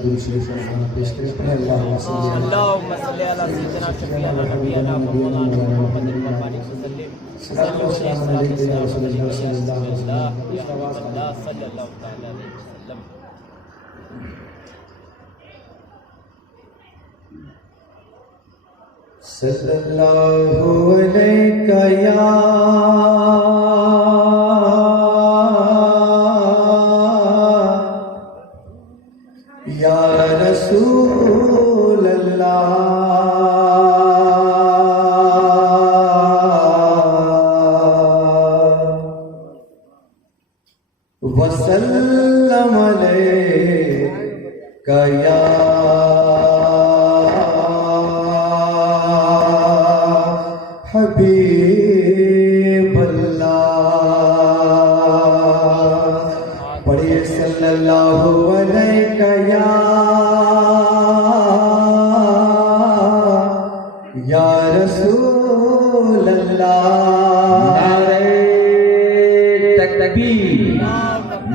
दुरूद शरीफ पेश करें। अल्लाहुम्मा सल्ली अला सय्यिदिना शफीअना नबियना मौलाना मुहम्मदिन व बारिक वसल्लिम सल्लल्लाहु अलैहि वसल्लम। सल्लल्लाहु अलैका या रसूल अल्लाह वसल्लम अलैका या हबीब अल्लाह। पढ़िए सल्लल्लाहु अलैका या रसूल अल्लाह। नारे तकबीर,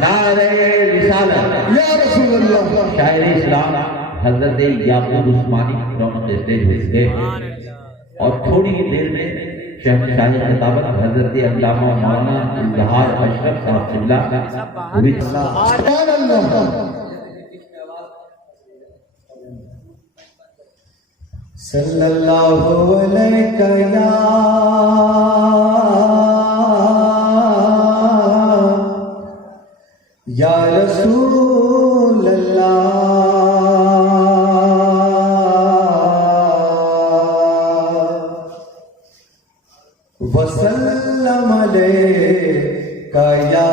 नारे रिसालत, या रसूल अल्लाह। शायर इस्लाम हजरत याकूब उस्मानी रौनक स्टेज हुए और थोड़ी ही देर में शहंशाह खिताबत हजरत अल्लामा मौलाना इजहार अशरफ साहब किबला हुई। सल्लल्लाहु अलैका या रसूल अल्लाह वसल्लम अलैका या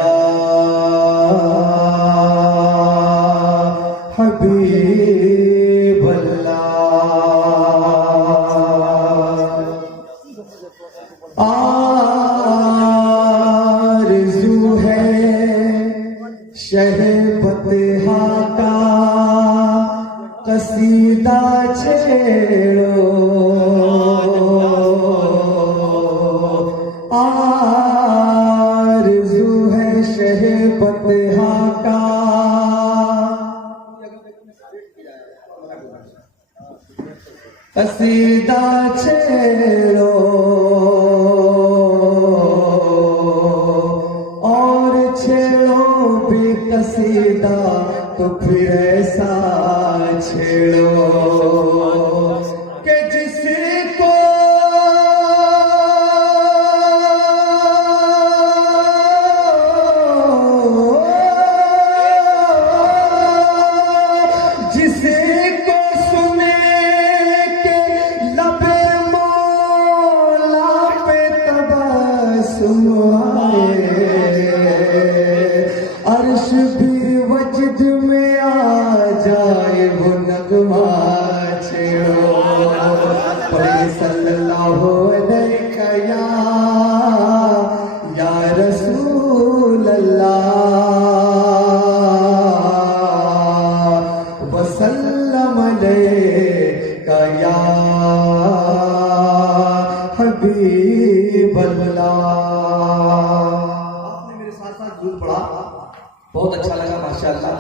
हबीब अल्लाह। आरज़ू है शहबतहा का कसीदा छेड़ो, आरज़ू है शहबतहा का कसीदा छेड़ो और छेड़ो भी कसीदा तो फिर ऐसा छेड़ो कि जिसको जिसको सुने के लबे मौला पे तबस्सुम आए, अर्श भी वजद में आ जाए वो नगमा छेड़ो। पढ़े सल्लल्लाहु अलैका या रसूल अल्लाह वसल्लम अलैका या हबीब अल्लाह। आपने मेरे साथ साथ दूध पढ़ा, बहुत अच्छा लगा माशाअल्लाह।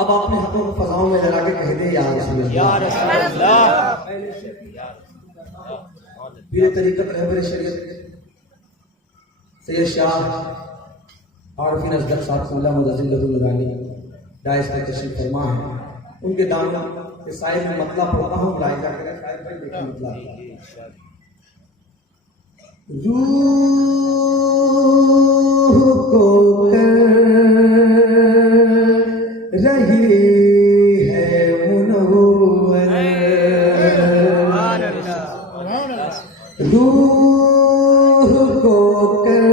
अब आपने हाथों को फजाओं में लगा के कह दे या रसूल अल्लाह। पीर तरीक़त रहबर शरीयत सैयद शाह आरफीन असगर साहब सल्लल्लाहु अलैहि वसल्लम डायस पर तशरीफ फरमा है। उनके दामन के साइड में मतला पढ़ता हूँ, मुलाहिजा करें शायद भाई देखें मतला। रूह को कर रही है मुनव्वर, रूह को कर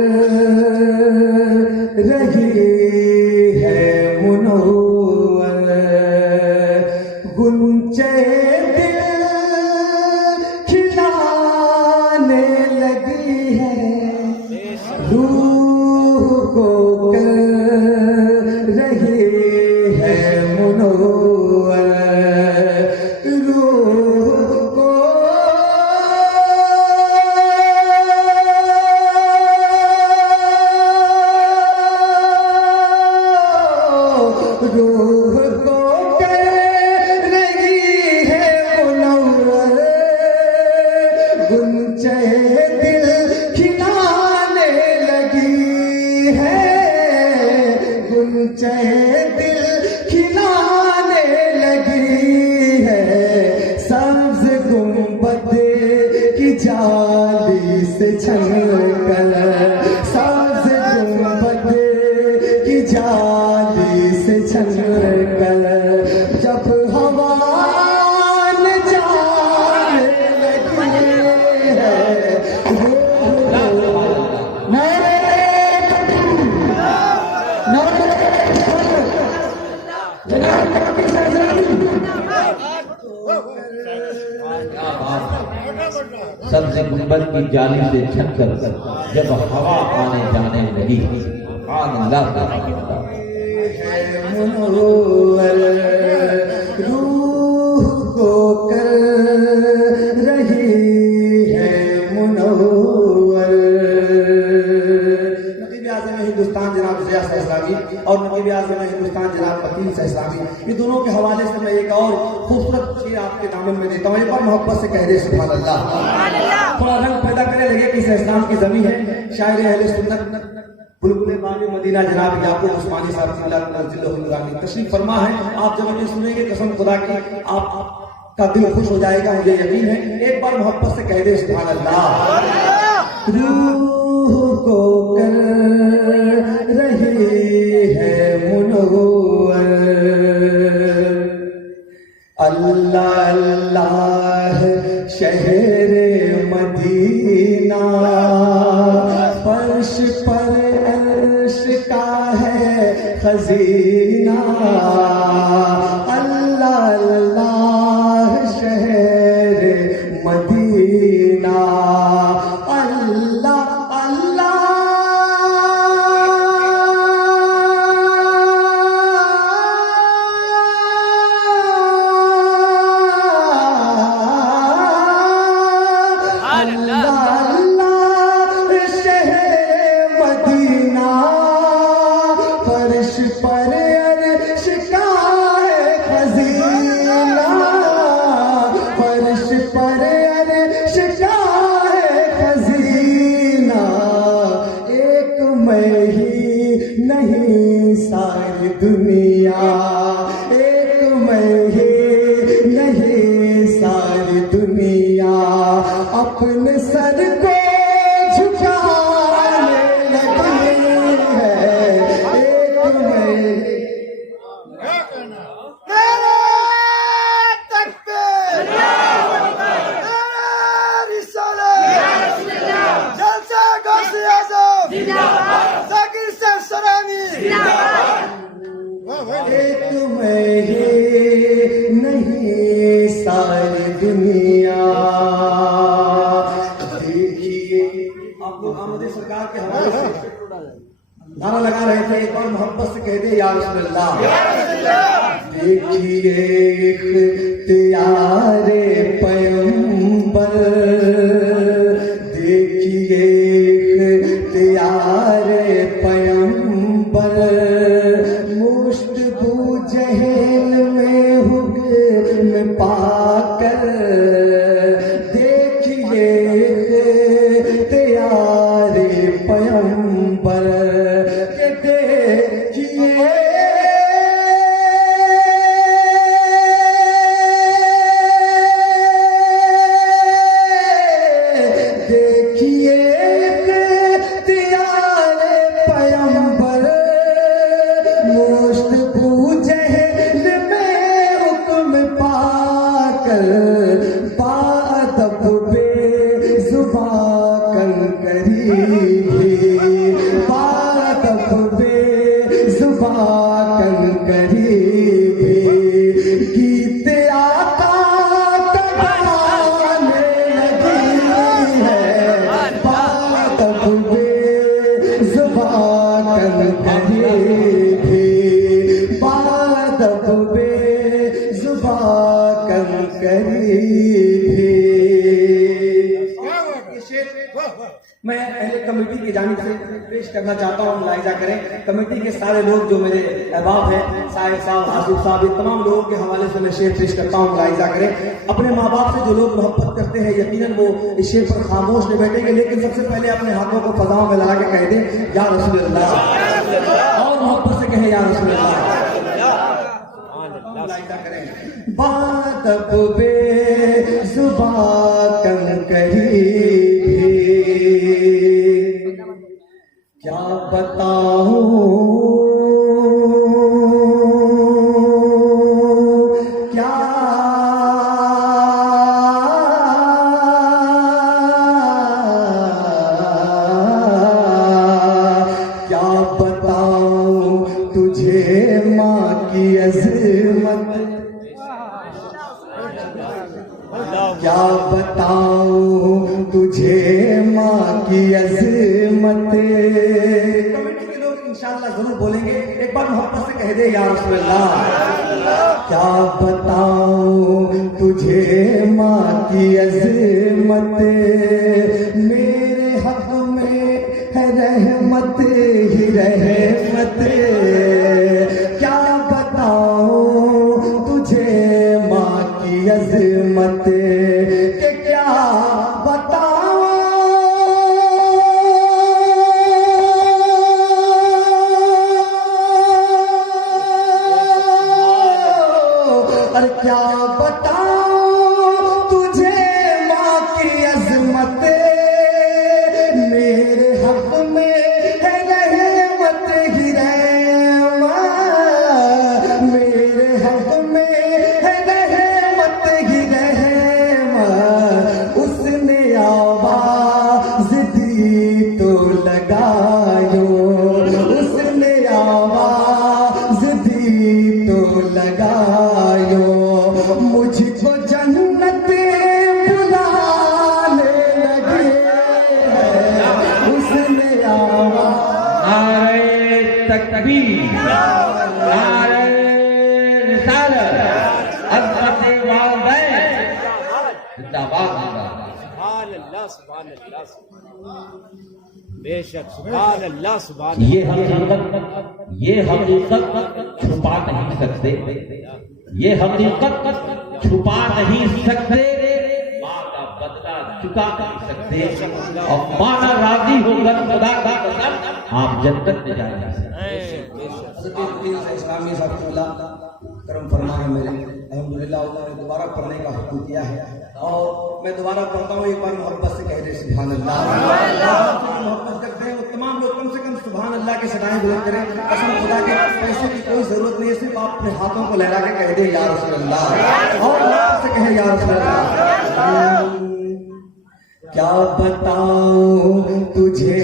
रही है मुनव्वर, गुंचे दिल खिलाने लगी है, रूह को कर रही है मुनव्वर, रूह को रूह को कर दिल खिलाने लगी है, सब्ज गुंबद की जाली से छलकर, सब्ज गुंबद की जाली से छलकर, जब हवा न जाने लगी है, सबसे गुंबद की जाली से छत कर जब हवा आने जाने लगी, रूह को कर रही है मुनव्वर। नकीब आज़म हिंदुस्तान जनाब ज़िया इस्लामी और नकीब आज़म हिंदुस्तान जनाब वकील इस्लामी, ये दोनों के हवाले से मैं एक और खूबसूरत चीज आपके दामन में देता हूँ। एक बार मोहब्बत से कह दे सुभान अल्लाह। थोड़ा रंग पैदा करे, लगे कि इस्लाम की जमी है। शायर अहले सुन्नत बुलबुल बाग़ मदीना जनाब याकूब उस्मानी साहब तशरीफ फरमा है। आप जब इन्हें सुनेंगे कसम खुदा की आपका दिल खुश हो जाएगा, मुझे यकीन है। एक बार मोहब्बत से कह दे सुभान अल्लाह। रूह को कर रही है मुनव्वर, अल्लाह अल्लाह शहरे मदीना, फर्श पर अर्श का है खजीना, अल्लाह अल्लाह शहरे मदीना, अल्लाह सारी दुनिया, एक मैं ही नहीं सारी दुनिया, अपने सर को झुकाने लगी है, एक मैं एक मैं ही नहीं सारी दुनिया। देखिए आप लोग आमद सरकार के हवाले से नारा लगा रहे थे, एक बार मोहब्बत से कह दे या रसूलल्लाह। देखिए इख्तियारे पैगंबर, देखिए इख्तियारे पैगंबर, जहल में हुक्म पाकर, देखिए तेरे पैगंबर के, देखिए देखिए तेरे पैगंबर, जहल में हुक्म पाकर, बादब बेजुबान करीबी, बादब बेजुबान करीबी, गीत आका गाने लगी है, बादब बेजुबान करीबी, बादब बेजुबान करीबी। मैं अहले कमेटी की जानिब से पेश करना चाहता हूँ, मुलाहिजा करें। कमेटी के सारे लोग जो मेरे अहबाब हैं, साहिब साहब, आसिफ साहब, ये तमाम लोगों के हवाले से मैं शेर पेश करता हूँ, मुलाहिजा करें। अपने माँ बाप से जो लोग मोहब्बत करते हैं, यकीनन वो इस शेर पर खामोश नहीं बैठेंगे, लेकिन सबसे पहले अपने हाथों को फजाओं में लगा के कह दें या रसूलल्लाह, और मोहब्बत से कहें या रसूल अल्लाह करें। बात अब बेज़ुबां कम कही क्या बताऊं, क्या बताऊं तुझे माँ की अज़मत, क्या बताऊं तुझे माँ की अज़मत। कमेटी के लोग इंशाअल्लाह जरूर बोलेंगे, एक बार मोहब्बत से कह दे या रसूल अल्लाह। क्या बताऊं तुझे माँ की अज़मत, मेरे हक में है रहमत ही रहमत। क्या बताऊं तुझे माँ की अज़मत, कि क्या बताऊं और क्या बताऊं तुझे माँ की अज़मत, मेरे हक में है रहमत ही रहमत, मेरे हक में है रहमत ही रहमत। उसने आवाज़ दी तो लगायो, उसने आवाज़ दी तो लगायो, मुझको जन्नत बुलाने लगे हैं। उसने आवाज़ नारे तकबीर, नारे रिसालत, अज़मत वालिदैन, जिंदाबाद जिंदाबाद। सुभान अल्लाह, सुभान अल्लाह, बेशक सुभान अल्लाह, सुभान ये हकीकत छुपा नहीं सकते, ये हकीकत छुपा नहीं सकते, माँ का बदला चुका नहीं सकते, और माना राजी होकर खुदा का कसम आप जन्नत में जाएंगे। इस्लामी करम फरमाए मेरे, अल्हम्दुलिल्लाह उन्होंने दोबारा पढ़ने का हुक्म किया है और मैं दोबारा पढ़ता हूँ। एक बार मोहब्बत से कह दे सुभान अल्लाह। मोहब्बत करते हैं वो तमाम लोग कम से कम सुभान अल्लाह के सदाएं बुलंद करें। कसम खुदा के पैसे की कोई जरूरत नहीं है, सिर्फ आप अपने हाथों को लहरा के कह दे या रसूल अल्लाह, और मोहब्बत से कहे या रसूल अल्लाह। क्या बताऊं तुझे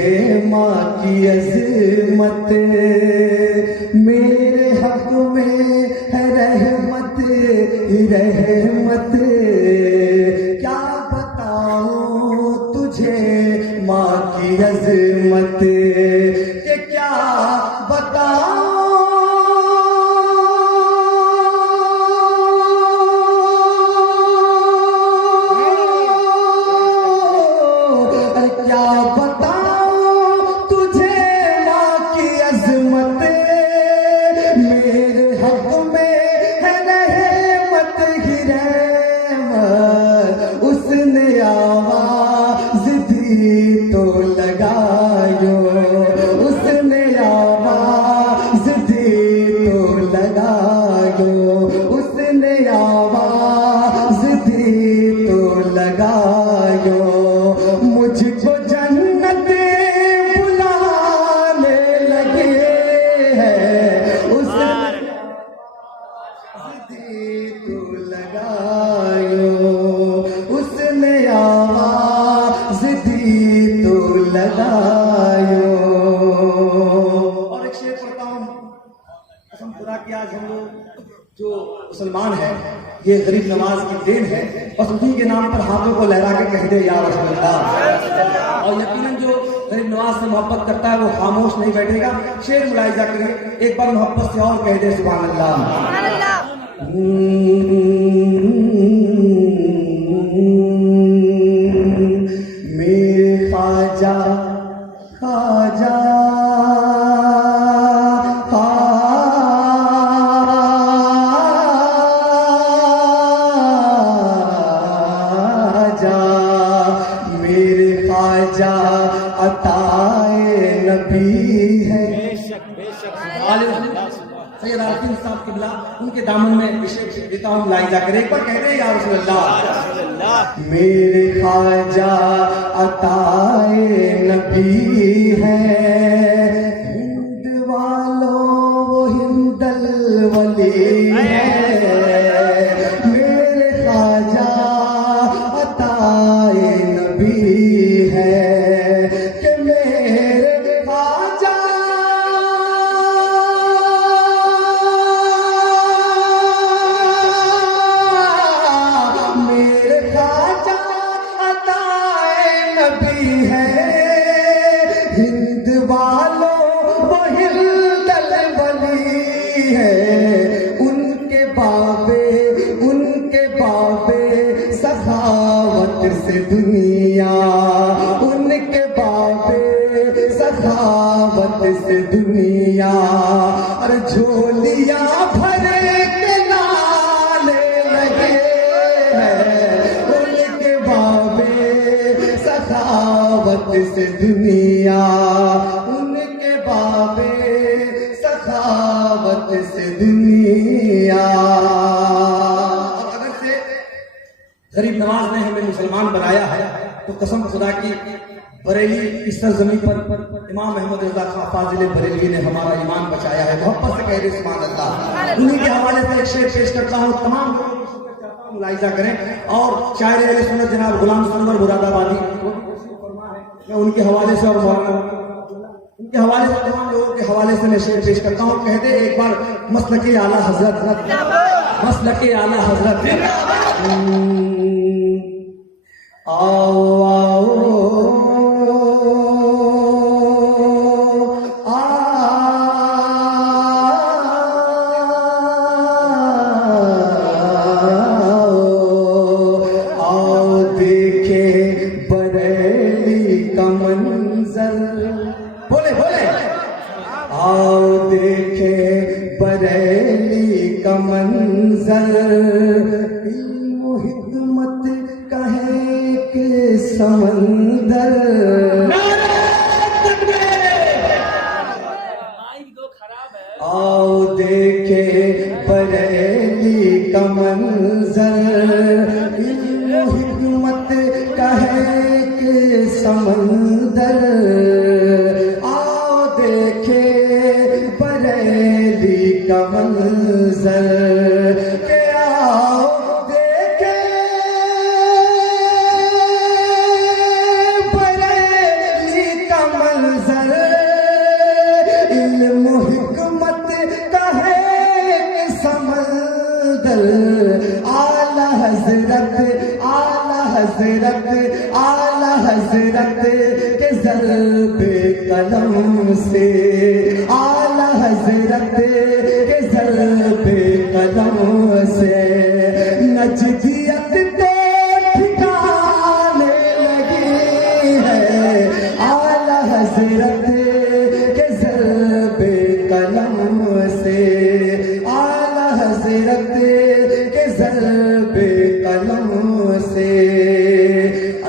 माँ की अज़मत, मेरे हक में है रहमत ही रहमत। क्या बताऊं तुझे माँ की अज़मत, कि क्या बताऊं क्या बताऊं तुझे माँ की अज़मत, मेरे हक में है रहमत ही रहमत। उसने आवाज़ दी तो लगायो, उसने आवाज़ दी तो लगायो, उसने आवाज़ दी तो लगायो, मुझको जन्नत बुलाने लगे हैं। उसने दी तो लगायो, उसने आवाज़ दी तो लगायो। और एक शेर पढ़ता हूँ, कसम खुदा की आज हम लोग जो मुसलमान है ये गरीब नवाज की देन है, बस उन्हीं के नाम पर हाथों को लहरा के कह दे या रसूल अल्लाह। और यकीनन जो गरीब नवाज से मोहब्बत करता है वो खामोश नहीं बैठेगा, शेर मुलाहिजा करिए, एक बार मोहब्बत से और कह दे सुभान अल्लाह। मेरे ख्वाजा ख्वाजा मेरे ख्वाजा अताए नबी है, बेशक बेशक सैयद आलम साहब किबला उनके दामन में इसे देता हूँ लाइजा करे। एक बार कहते हैं या रसूल अल्लाह। मेरे ख्वाजा अताए नबी है, हिंद वालों वो हिंदल वली है। मेरे ख्वाजा अताए नबी है कि मेरे ख्वाजा हिंद वालों वो हिंदल वली है। उनके बाबे सखावत से दुनिया, उनके बाबे सखावत से दुनिया और झोलियां भरे के लाने लगे हैं। उनके बाबे सखावत से दुनिया, उनके बाबे सखावत से दुनिया। और अगर से गरीब नवाज ने हमें मुसलमान बनाया है तो कसम खुदा की बरेली इस सरजमी पर इमाम अहमद रजा खां फाजिल बरेली ने हमारा ईमान बचाया है। मोहब्बत से कह दे सुभान अल्लाह। उन्हीं के हवाले से एक शेर पेश करता हूँ, तमाम लोग मुलाहिजा करें। और शायर अहले सुन्नत जनाब गुलाम सरवर मुरादाबादी, मैं उनके हवाले से और उनके हवाले से तमाम लोगों के हवाले से मैं शेर पेश करता हूँ। कह दे एक बार मसलके आला हजरत, मसलके आला हजरत। आओ आओ हिकमत कहे के समंदर। आओ देखे बरेली का मंजर, हिकमत कहे के समंदर। आओ देखे बरेली का मंजर। आला हजरत के ज़र्बे कलम से, आला हजरत के ज़र्बे कलम से नजदियत तो ठिकाने लगी है। आला हजरत के ज़र्बे कलम से, आला हजरत के ज़र्बे कलम से।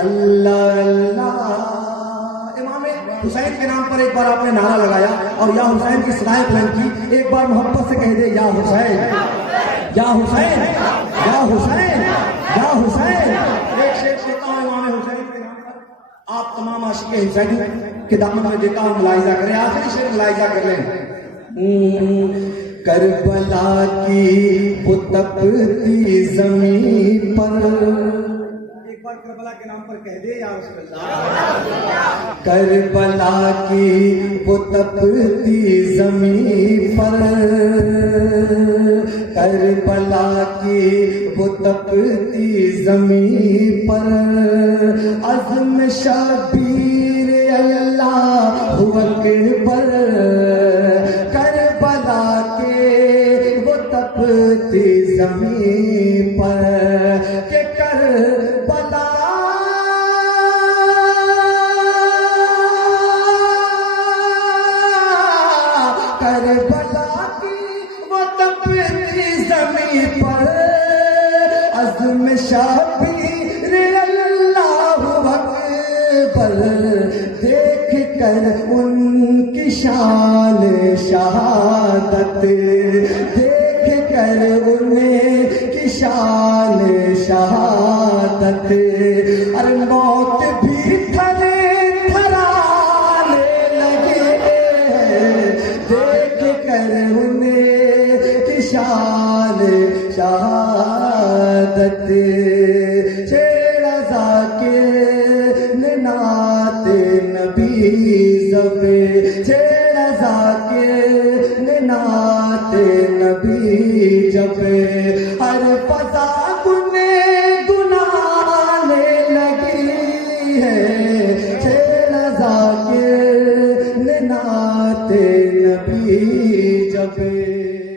अल्लाह अल्लाह। इमाम हुसैन के नाम पर एक बार आपने नारा लगाया और या हुसैन की सदाएं बुलंद की। एक बार मोहब्बत से कह दे या हुसैन, या हुसैन, या हुसैन, या हुसैन। एक शेर देता हूँ इमाम हुसैन के नाम पर, आप तमाम आशिक हुसैन के दामन में देता हूँ, मुलाहिजा करें। आखिरी शेर मुलाहिजा कर लें। करबला की वो तपती जमीन पर, करबला के नाम पर कह दे या रसूल अल्लाह। करबला की वो तपती जमीन पर, करबला की वो तपती जमीन पर अज़्म शबीर अल्लाहु अकबर। करबला के वो तपती जमीन पर के करबला की वो तपती जमीन पर अज़्म शबीर अल्लाहु अकबर। देख कर उनकी शान शहादत, देख कर उनकी शान शहादत, अरे मौत भी थरे थराने लगे, देख कर उनकी शान शहादत। छेड़ा जाकिर नाते नबी ज़बे, छेड़ा जाकिर नाते नबी जबे, हर फजा गुने गुनाने लगी है, छेड़ा जाकिर नाते नबी जबे।